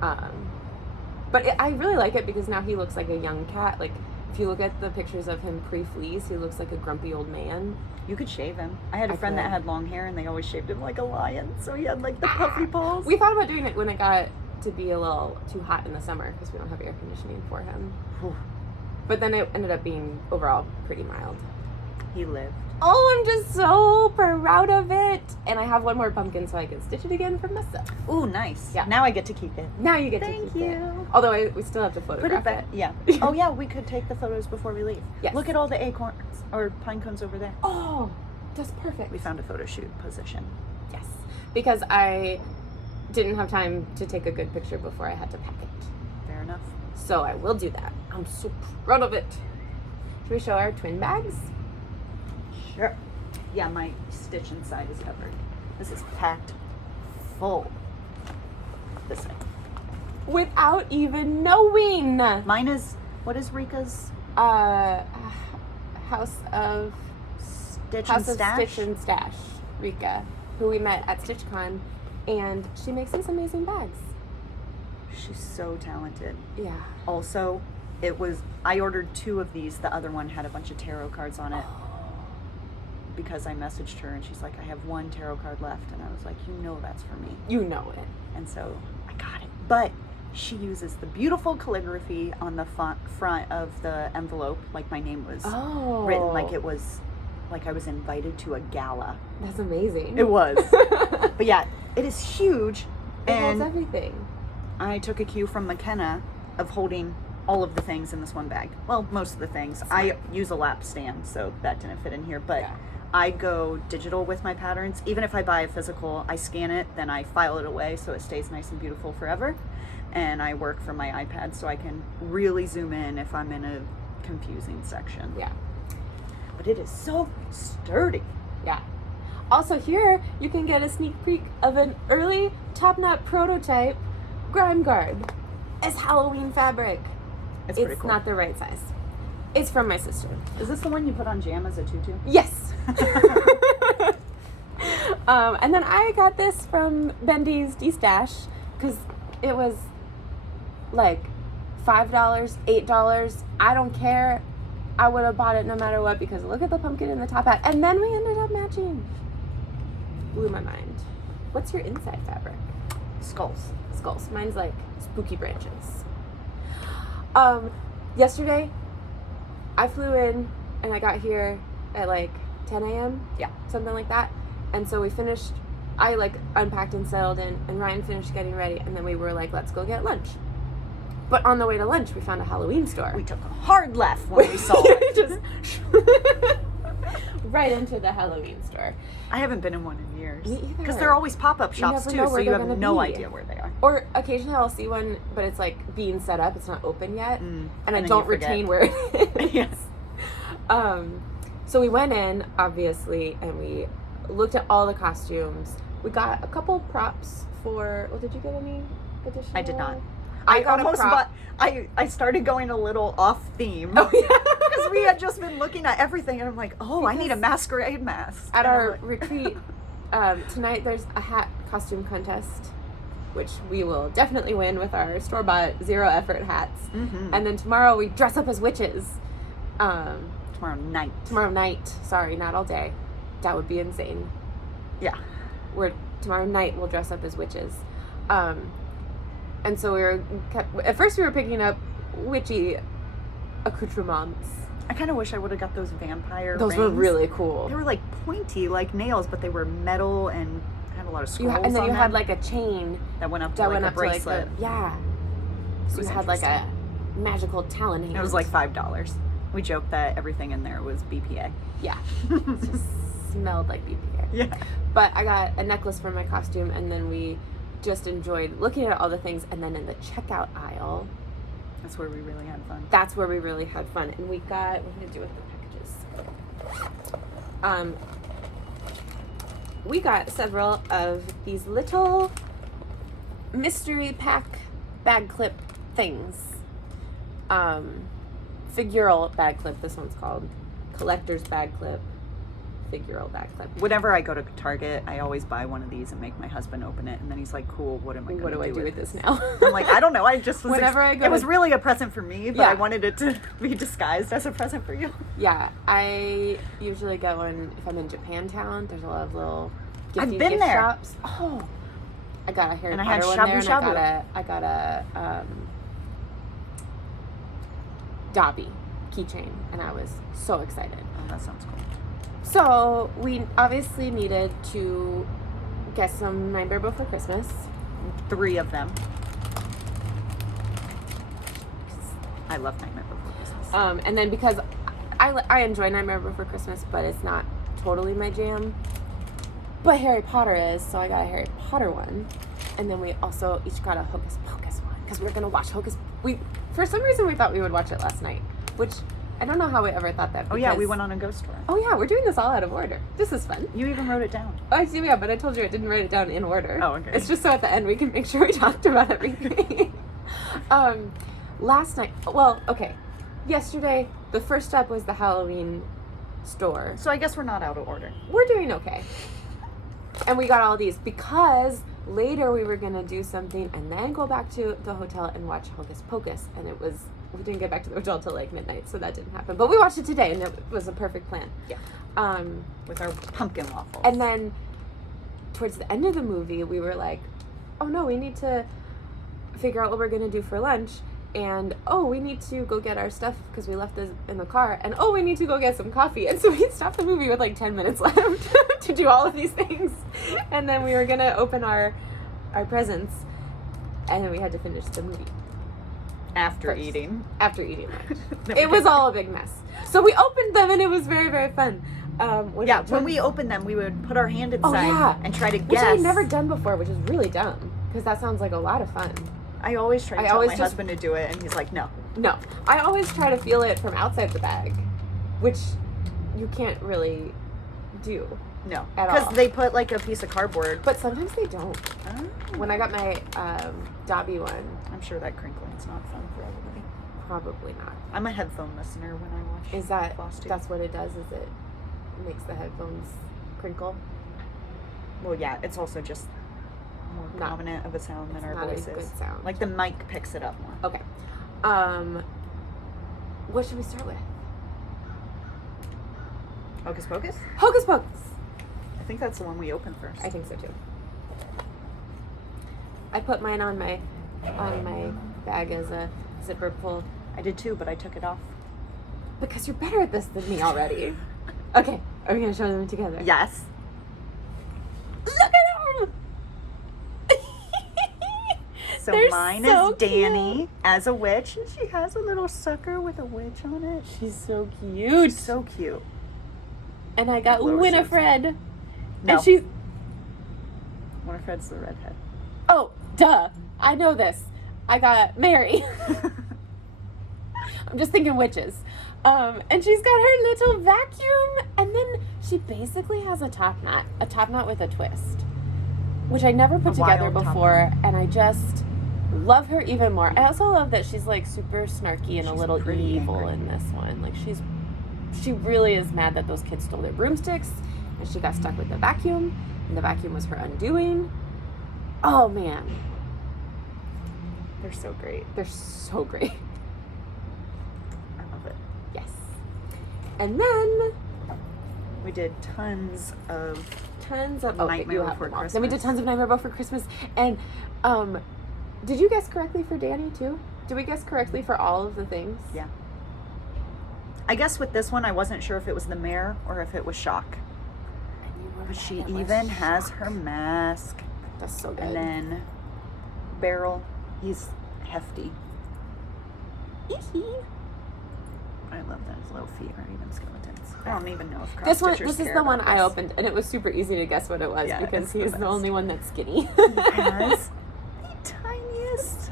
But I really like it because now he looks like a young cat. Like, if you look at the pictures of him pre-fleas, he looks like a grumpy old man. You could shave him. I had a I friend that could. had long hair and they always shaved him like a lion. So he had like the puffy paws. We thought about doing it when it got to be a little too hot in the summer because we don't have air conditioning for him. Whew. But then it ended up being overall pretty mild. He lived. Oh, I'm just so proud of it. And I have one more pumpkin so I can stitch it again for myself. Ooh, nice. Yeah. Now I get to keep it. Now you get Thank to keep it. you. Although we still have to Put it photograph back. it. Yeah. Oh yeah, we could take the photos before we leave. Yes. Look at all the acorns or pine cones over there. Oh, that's perfect. We found a photo shoot position. Yes, because I didn't have time to take a good picture before I had to pack it. Fair enough. So I will do that. I'm so proud of it. Should we show our twin bags? Sure. Yeah, my stitch inside is covered. This is packed full. This way. Without even knowing. Mine is, what is Rika's? House of Stitch House and of Stash? Stitch and Stash, Rika, who we met at StitchCon, and she makes these amazing bags. She's so talented. Yeah. Also, I ordered 2 of these. The other one had a bunch of tarot cards on it. Because I messaged her and she's like, I have 1 tarot card left. And I was like, you know that's for me. You know it. And so I got it. But she uses the beautiful calligraphy on the front of the envelope, like my name was written, like it was, like I was invited to a gala. That's amazing. It was. But yeah, it is huge. It holds And everything. I took a cue from McKenna of holding all of the things in this one bag. Well, most of the things. I use a lap stand, so that didn't fit in here. But Yeah. I go digital with my patterns. Even if I buy a physical, I scan it, then I file it away so it stays nice and beautiful forever. And I work from my iPad so I can really zoom in if I'm in a confusing section. Yeah. But it is so sturdy. Yeah. Also here, you can get a sneak peek of an early TopKnot prototype grime guard as Halloween fabric. It's pretty cool. Not the right size. It's from my sister. Is this the one you put on jam as a tutu? Yes. And then I got this from Bendy's D-Stash because it was like $5, $8. I don't care. I would have bought it no matter what because look at the pumpkin in the top hat. And then we ended up matching. Blew my mind. What's your inside fabric? Skulls. Skulls. Mine's like spooky branches. Yesterday, I flew in and I got here at like 10 a.m. Yeah. Something like that. And so we finished, I like unpacked and settled in, and Ryan finished getting ready, and then we were like, let's go get lunch. But on the way to lunch, we found a Halloween store. We took a hard left when we saw it. right into the Halloween store. I haven't been in one in years. Me either. Because they're always pop-up shops never too, know so where you they're have gonna no be. idea where they are. Or occasionally I'll see one, but it's like being set up. It's not open yet, and I then don't you forget. retain where it is. Yes. So we went in, obviously, and we looked at all the costumes. We got a couple props for. Well, did you get any additional? I did not. I I got a almost prop. I started going a little off theme. Oh yeah. Because we had just been looking at everything, and I'm like, oh, I need a Because masquerade mask. At And I'm our like- retreat tonight, there's a hat costume contest, which we will definitely win with our store-bought zero-effort hats. Mhm. And then tomorrow we dress up as witches. Tomorrow night. Tomorrow night. Sorry, not all day. That would be insane. Yeah. Tomorrow night we'll dress up as witches. And so at first we were picking up witchy accoutrements. I kind of wish I would have got those vampire Those rings. were really cool. They were like pointy, like nails, but they were metal and had a lot of scrolls And then on you had them like a chain that went up to that like went a up to like bracelet. yeah. So was you had like a magical talon hand. It was like $5. We joked that everything in there was BPA. Yeah. It just smelled like BPA. Yeah. But I got a necklace for my costume, and then we just enjoyed looking at all the things. And then in the checkout aisle, That's where we really had fun. that's where we really had fun. And we got, what did I do with the packages? We got several of these little mystery pack bag clip things. Figural bag clip, this one's called. Collector's bag clip. Figural bag clip. Whenever I go to Target, I always buy one of these and make my husband open it, and then he's like, "Cool, what am I going to What do I do with this now? I'm like, I don't know. I just was. Whenever I go it was to- really a present for me, but Yeah. I wanted it to be disguised as a present for you. Yeah, I usually get one if I'm in Japantown. There's a lot of little I've gifty been gift there. shops. Oh, I got a Harry And I Potter had one there, shabu and I got a Dobby keychain, and I was so excited. Oh, that sounds cool. So we obviously needed to get some Nightmare Before Christmas. 3 of them. I love Nightmare Before Christmas. And then because I enjoy Nightmare Before Christmas, but it's not totally my jam. But Harry Potter is, so I got a Harry Potter one. And then we also each got a Hocus Pocus one, because we were going to watch for some reason we thought we would watch it last night, which I don't know how we ever thought that. Oh yeah, we because- went on a ghost tour. Oh yeah, we're doing this all out of order. This is fun. You even wrote it down. Oh, I see, yeah, but I told you I didn't write it down in order. Oh, okay. It's just so at the end we can make sure we talked about everything. Last night, yesterday, the first step was the Halloween store. So I guess we're not out of order. We're doing okay. And we got all these because later we were going to do something and then go back to the hotel and watch Hocus Pocus. And we didn't get back to the hotel till like midnight, so that didn't happen. But we watched it today, and it was a perfect plan. Yeah. With our pumpkin waffles. And then towards the end of the movie, we were like, oh no, we need to figure out what we're going to do for lunch. And, oh, we need to go get our stuff because we left this in the car. And, oh, we need to go get some coffee. And so we stopped the movie with like 10 minutes left to do all of these things. And then we were going to open our presents. And then we had to finish the movie. After first. eating. After eating lunch. It was all a big mess. So we opened them and it was very, very fun. When we opened them, we would put our hand inside yeah. and try to Which guess. I'd never done before, which is really dumb. Because that sounds like a lot of fun. I always try to I tell always my just- husband to do it, and he's like, no. No, I always try to feel it from outside the bag, which you can't really do. No. At all. Because they put like a piece of cardboard. But sometimes they don't. Oh. When I got my Dobby one, I'm sure that crinkling's not fun for everybody. probably not. I'm a headphone listener when I watch. Is that, Flosstube. that's what it does, is it makes the headphones crinkle? Well, yeah, it's also just more Not- prominent of a sound than our not a voices. good sound. Like the mic picks it up more. Okay. What should we start with? Hocus Pocus? Hocus Pocus! I think that's the one we opened first. I think so too. I put mine on my bag as a zipper pull. I did too, but I took it off. Because you're better at this than me already. Okay, are we gonna show them together? Yes. Look at them! So They're mine so is Danny cute. as a witch, and she has a little sucker with a witch on it. She's so cute. So cute. and I got Lower Winifred. No. And she's... Winifred's the redhead. Oh, duh. I know this. I got Mary. I'm just thinking witches. And she's got her little vacuum, and then she basically has a TopKnot with a twist, which I never put together before, and I just love her even more. I also love that she's like super snarky and a little evil angry in this one. Like she really is mad that those kids stole their broomsticks, and she got stuck with the vacuum, and the vacuum was her undoing. Oh man. They're so great. They're so great. I love it. Yes. And then we did tons of Nightmare Before Christmas. Then we did tons of Nightmare Before Christmas. And did you guess correctly for Danny too? Did we guess correctly for all of the things? Yeah. I guess with this one I wasn't sure if it was the mare or if it was Shock. But she even has her mask. That's so good. And then Beryl, he's hefty. I love that his little feet are even skeletons. I don't even know if This is the one I opened, and it was super easy to guess what it was because he's the only one that's skinny. He has the tiniest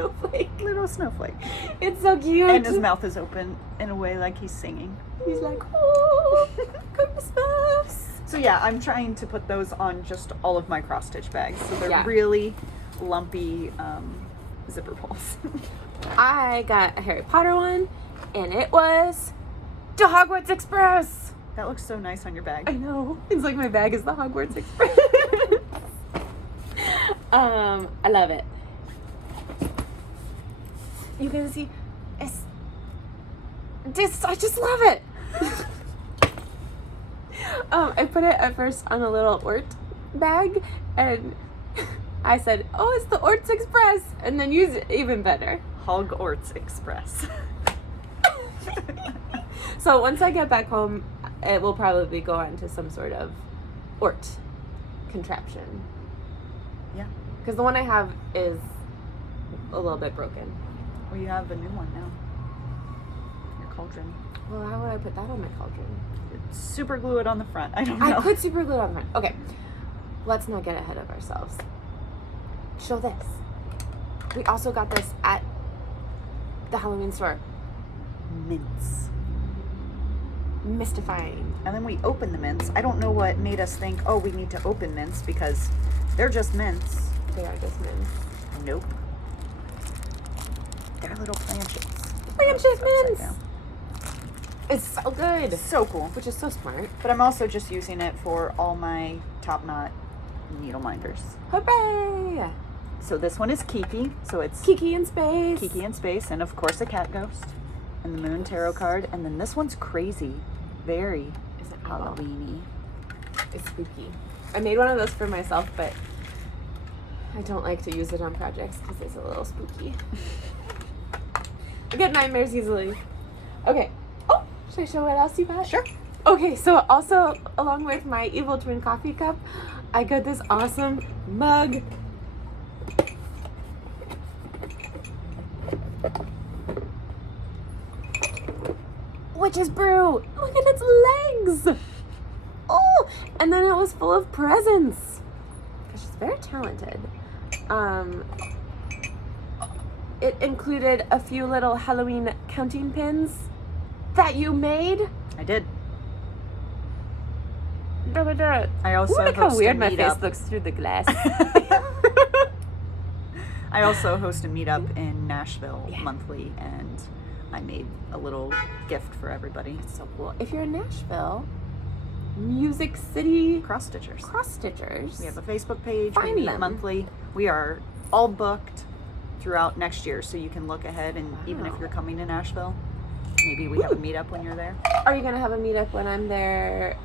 little snowflake. It's so cute. And his mouth is open in a way like he's singing. He's like, oh, Christmas. So yeah, I'm trying to put those on just all of my cross stitch bags. So they're Yeah. really lumpy zipper pulls. I got a Harry Potter one, and it was the Hogwarts Express. That looks so nice on your bag. I know. It's like my bag is the Hogwarts Express. I love it. You can see, I just love it. I put it at first on a little Ort bag, and I said, oh, it's the Orts Express, and then use it even better. Hogwarts Express. So once I get back home, it will probably go on to some sort of Ort contraption. Yeah. Because the one I have is a little bit broken. Well, you have a new one now. Your cauldron. Well, how would I put that on my cauldron? Super glue it on the front. I don't know. I could super glue it on the front. Okay. Let's not get ahead of ourselves. Show this. We also got this at the Halloween store. Mints. Mystifying. And then we opened the mints. I don't know what made us think, oh, we need to open mints because they're just mints. They are just mints. Nope. They're little planchets. Planchette mints! It's so good. So cool. Which is so smart. But I'm also just using it for all my TopKnot needle minders. Hooray! So this one is Kiki. So it's Kiki in space. Kiki in space, and of course a cat ghost. And the moon tarot card. And then this one's crazy. Very Is it Halloween-y. It's spooky. I made one of those for myself, but I don't like to use it on projects because it's a little spooky. I get nightmares easily. Okay. Oh, should I show what else you got? Sure. Okay, so also along with my Evil Twin coffee cup, I got this awesome mug. Witch's brew. Look at its legs. Oh, and then it was full of presents. She's very talented. It included a few little Halloween counting pins that you made. I did. I also look how host a weird my meetup. face looks through the glass. I also host a meetup in Nashville Yeah. monthly, and I made a little gift for everybody. It's so cool. If you're in Nashville, Music City Cross stitchers. Cross Stitchers. We have a Facebook page. Find we meet them. monthly. We are all booked throughout next year, so you can look ahead, and even if Wow. you're coming to Nashville, maybe we have a meetup when you're there Are you gonna have a meetup when I'm there?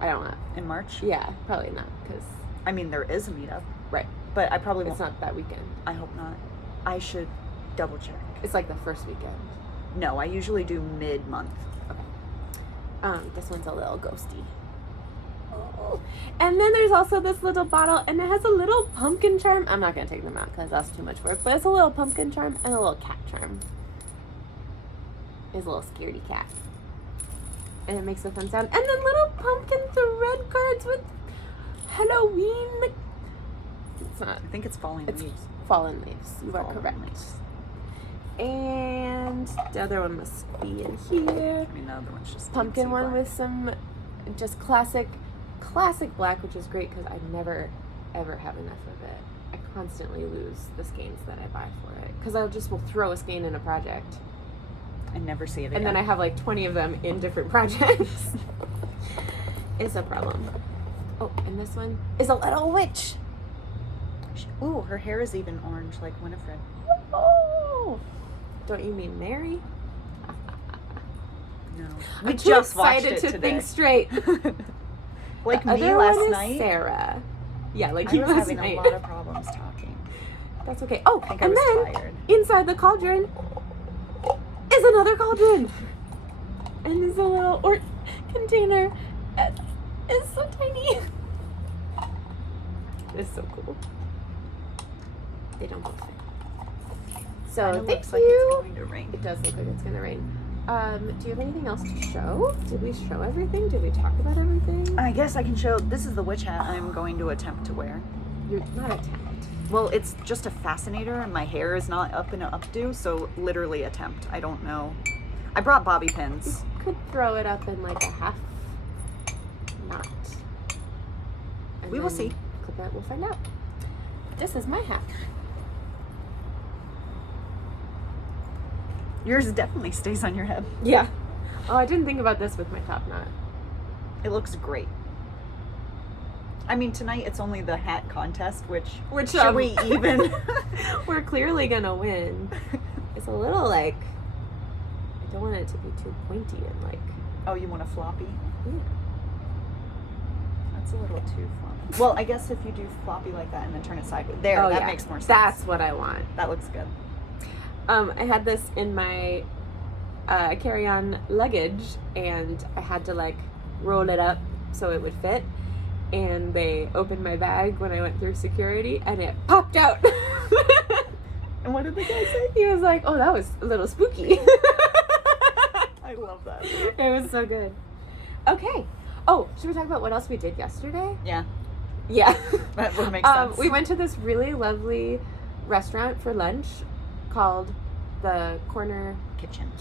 I don't know. in March. Yeah, probably not, because I mean, there is a meetup, right, but I probably it's won't. not that weekend. I hope not. I should double check. It's like the first weekend. No, I usually do mid-month. Okay. This one's a little ghosty. Oh. And then there's also this little bottle, and it has a little pumpkin charm. I'm not gonna take them out because that's too much work. But it's a little pumpkin charm and a little cat charm. It's a little scaredy cat. and it makes a fun sound. And then little pumpkin thread cards with Halloween. It's not. I think it's falling It's leaves. fallen leaves. You are Fallen correct. leaves. And the other one must be in here. I mean, the other one's just Pumpkin one black. with some just classic black, which is great because I never ever have enough of it. I constantly lose the skeins that I buy for it because will throw a skein in a project I never see it again. and then I have like 20 of them in different projects. It's a problem. Oh, and this one is a little witch. Ooh, her hair is even orange like Winifred. Oh, don't you mean Mary? No. I'm too excited to think straight. Like The me other last one is night. Sarah. Yeah, like I you was last having night. a lot of problems talking. That's okay. Oh, I think I and was then tired. inside the cauldron is another cauldron. And there's a little container. It's so tiny. It's so cool. They don't both fit. So Kinda thank looks you. like it's going to rain. It does look like it's gonna rain. Do you have anything else to show? Did we show everything? Did we talk about everything? I guess I can show. This is the witch hat I'm going to attempt to wear. You're not a talent. Well, it's just a fascinator, and my hair is not up in an updo, so literally attempt. I don't know. I brought bobby pins. Could throw it up in like a half knot. And We will then see. Clip it. We'll find out. This is my hat. Yours definitely stays on your head. Yeah. Oh, I didn't think about this with my top knot. It looks great. I mean, tonight it's only the hat contest, which should we even? We're clearly gonna win. It's a little like I don't want it to be too pointy and like Oh, you want a floppy? yeah. That's a little too floppy. Well, I guess if you do floppy like that and then turn it sideways, that yeah. makes more sense. That's what I want. That looks good. I had this in my carry-on luggage, and I had to like roll it up so it would fit. And they opened my bag when I went through security, and it popped out. And what did the guy say? He was like, "Oh, that was a little spooky." I love that. It was so good. Okay. Oh, should we talk about what else we did yesterday? Yeah, Yeah. that would make sense. We went to this really lovely restaurant for lunch called the Corner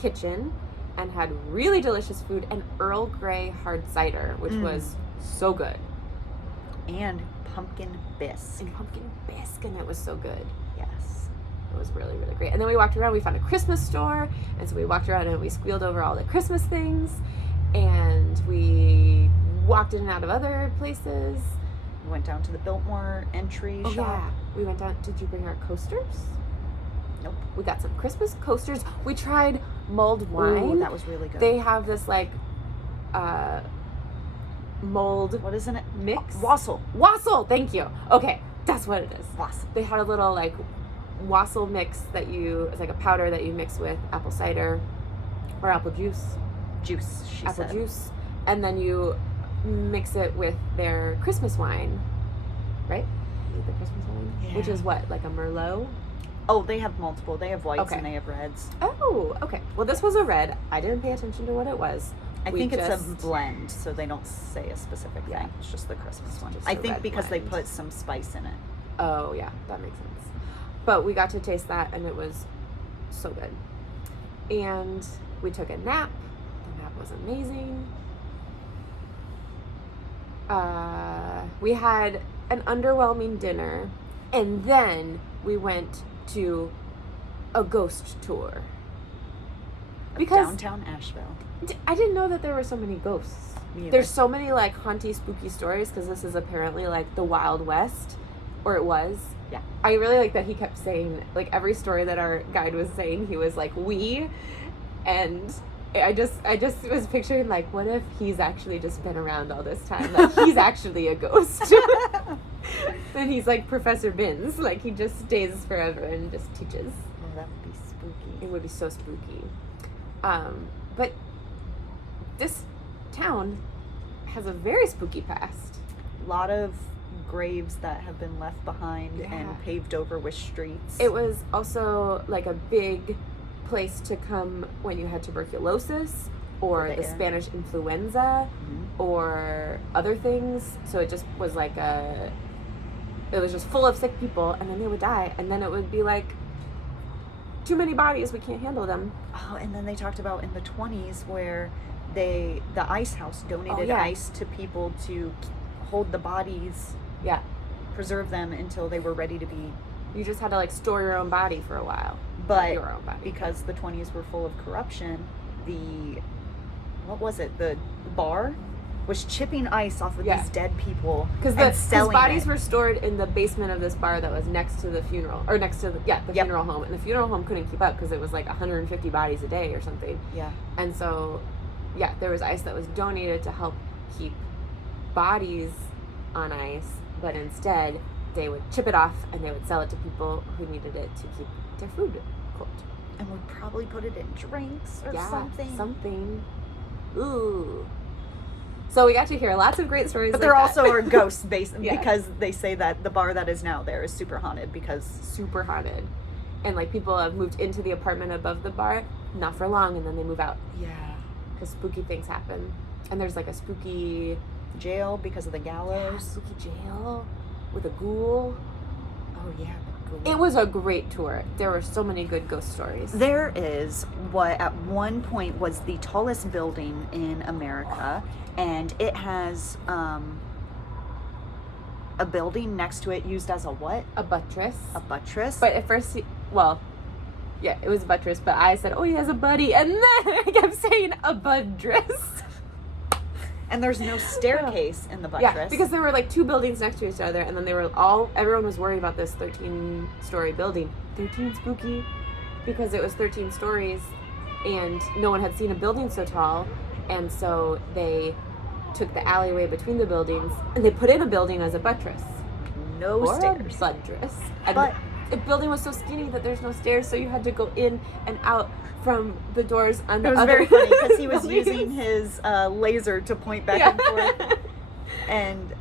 Kitchen and had really delicious food and Earl Grey hard cider, which was so good. And pumpkin bisque. And pumpkin bisque, and it was so good. Yes. It was really, really great. And then we walked around, we found a Christmas store, and so we walked around and we squealed over all the Christmas things, and we walked in and out of other places. We went down to the Biltmore entry shop. Yeah. We went down, did you bring our coasters? Nope. We got some Christmas coasters. We tried mulled wine. Ooh, that was really good. They have this like mulled What isn't it? mix. Wassail. Thank you. Okay, that's what it is. Wassail. They had a little like wassail mix it's like a powder that you mix with apple cider or apple juice. She said. Juice, and then you mix it with their Christmas wine, right? Is it the Christmas wine? Yeah. Which is what, like a Merlot? Oh, they have multiple. They have whites Okay. and they have reds. Oh, okay. Well, this was a red. I didn't pay attention to what it was. I We think it's a just- blend, so they don't say a specific Yeah. thing. It's just the Christmas one. just I a think red because they blend. put some spice in it. Oh, yeah, that makes sense. But we got to taste that, and it was so good. And we took a nap. The nap was amazing. We had an underwhelming dinner, and then we went to a ghost tour. Because Downtown Asheville. I didn't know that there were so many ghosts. Me either. There's so many like haunty, spooky stories because this is apparently like the Wild West, or it was. Yeah. I really like that he kept saying like every story that our guide was saying, he was like we, and I just was picturing like what if he's actually just been around all this time, like he's actually a ghost. Then he's like Professor Binns, like he just stays forever and just teaches. Oh, that would be spooky. It would be so spooky. But this town has a very spooky past. A lot of graves that have been left behind Yeah. and paved over with streets. It was also like a big place to come when you had tuberculosis or For the the air. Spanish influenza or other things. So it just was like it was just full of sick people, and then they would die, and then it would be like, too many bodies, we can't handle them. Oh, and then they talked about in the 20s where the ice house donated ice to people to hold the bodies, preserve them until they were ready to be. You just had to like store your own body for a while. But your own body. Because the 20s were full of corruption, the bar was chipping ice off of these dead people because bodies were stored in the basement of this bar that was next to the funeral, or next to the funeral home, and the funeral home couldn't keep up because it was like 150 bodies a day or something. Yeah. And so, there was ice that was donated to help keep bodies on ice, but instead they would chip it off and they would sell it to people who needed it to keep their food cold. And would probably put it in drinks or something. Ooh. So we got to hear lots of great stories. But there also are ghosts because they say that the bar that is now there is super haunted super haunted. And like people have moved into the apartment above the bar, not for long, and then they move out. Yeah. Because spooky things happen. And there's like a spooky jail because of the gallows. Yeah, spooky jail with a ghoul. Oh yeah. It was a great tour. There were so many good ghost stories. There is what at one point was the tallest building in America, and it has a building next to it used as a what? A buttress. A buttress. But at first, it was a buttress, but I said, oh, he has a buddy, and then I kept saying a buttress. And there's no staircase in the buttress. Yeah, because there were like two buildings next to each other, and then everyone was worried about this 13-story building. 13 spooky, because it was 13 stories, and no one had seen a building so tall, and so they took the alleyway between the buildings, and they put in a building as a buttress. No stairs. A buttress. And the building was so skinny that there's no stairs, so you had to go in and out from the doors on the other. It was very funny because he was using his laser to point back and forth. And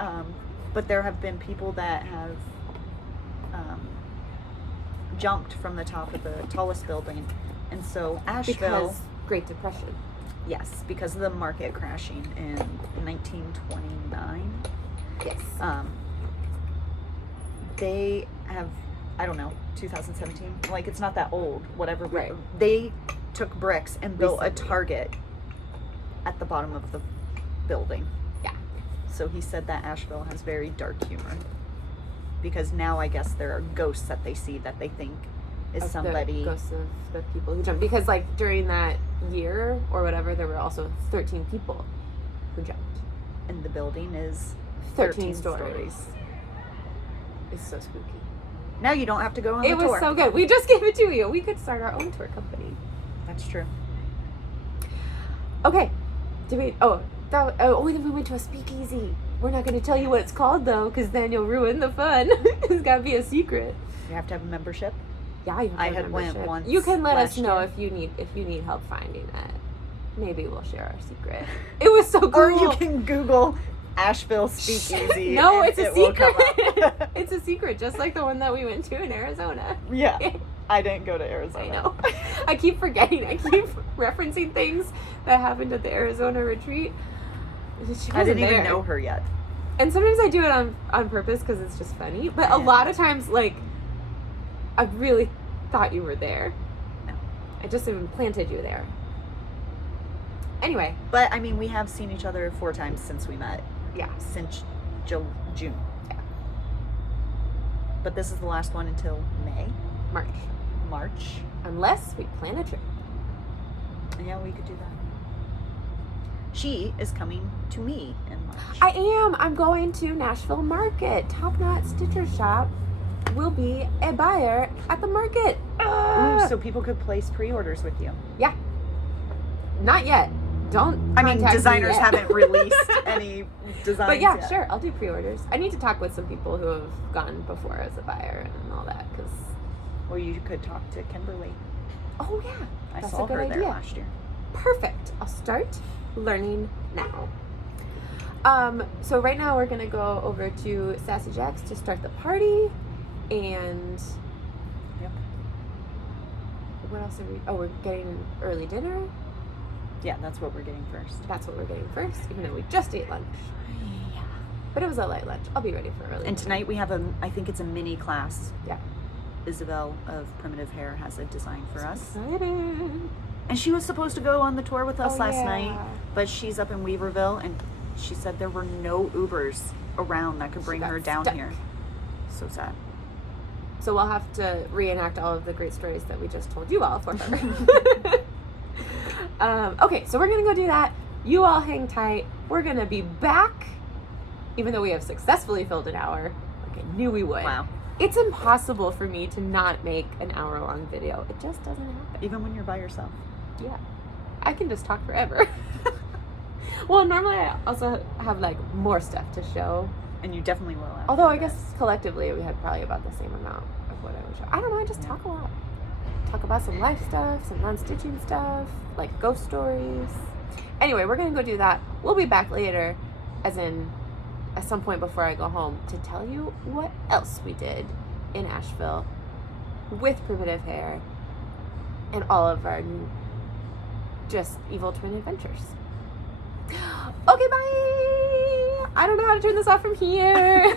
but there have been people that have jumped from the top of the tallest building, and so Asheville. Because Great Depression. Yes, because of the market crashing in 1929. Yes. They have, 2017. Like, it's not that old, whatever. Right. They took bricks and built a target at the bottom of the building. Yeah. So he said that Asheville has very dark humor. Because now I guess there are ghosts that they see that they think is somebody. The ghosts of the people who jumped. Because, like, during that year or whatever, there were also 13 people who jumped. And the building is 13 stories. It's so spooky. Now you don't have to go on the tour. It was so good. We just gave it to you. We could start our own tour company. That's true. Okay. Then we went to a speakeasy. We're not going to tell you what it's called, though, because then you'll ruin the fun. It's got to be a secret. You have to have a membership? Yeah, you have to have a membership. Went once. You can let us know if you need help finding it. Maybe we'll share our secret. It was so cool. Or you can Google Asheville Speakeasy. No, it's a secret. It's a secret, just like the one that we went to in Arizona. Yeah. I didn't go to Arizona. I know. I keep forgetting. I keep referencing things that happened at the Arizona retreat. I didn't even know her yet. And sometimes I do it on purpose because it's just funny. But a lot of times, like, I really thought you were there. No. I just implanted you there. Anyway. But, I mean, we have seen each other 4 times since we met. Yeah. Since June. Yeah. But this is the last one until May. March. Unless we plan a trip. Yeah, we could do that. She is coming to me in March. I am. I'm going to Nashville Market. TopKnot Stitcher Shop will be a buyer at the market. Ooh, so people could place pre-orders with you. Yeah. Not yet. Don't. I mean, designers haven't released any designs. But yeah, yet. sure. I'll do pre-orders. I need to talk with some people who have gone before as a buyer and all that. Or you could talk to Kimberly. Oh yeah, I saw her there last year. Perfect. I'll start learning now. So right now we're gonna go over to Sassy Jack's to start the party, and what else are we? Oh, we're getting an early dinner. Yeah, that's what we're getting first. That's what we're getting first, even though we just ate lunch. Yeah. But it was a light lunch. I'll be ready for early. And tonight we have I think it's a mini class. Yeah. Isabel of Primitive Hare has a design for us. Excited. And she was supposed to go on the tour with us Oh, last yeah. night, but she's up in Weaverville, and she said there were no Ubers around that could bring got her down stuck. here. So sad. So we'll have to reenact all of the great stories that we just told you all for her. Okay, so we're going to go do that. You all hang tight. We're going to be back, even though we have successfully filled an hour, like I knew we would. Wow. It's impossible for me to not make an hour-long video. It just doesn't happen. Even when you're by yourself. Yeah. I can just talk forever. Well, normally I also have, like, more stuff to show. And you definitely will. after Although I this. guess collectively we had probably about the same amount of what I would show. I don't know, I just talk a lot. Talk about some life stuff, some non-stitching stuff, like ghost stories. Anyway, we're gonna go do that. We'll be back later, as in at some point before I go home, to tell you what else we did in Asheville with Primitive Hare and all of our just evil twin adventures. Okay, bye! I don't know how to turn this off from here.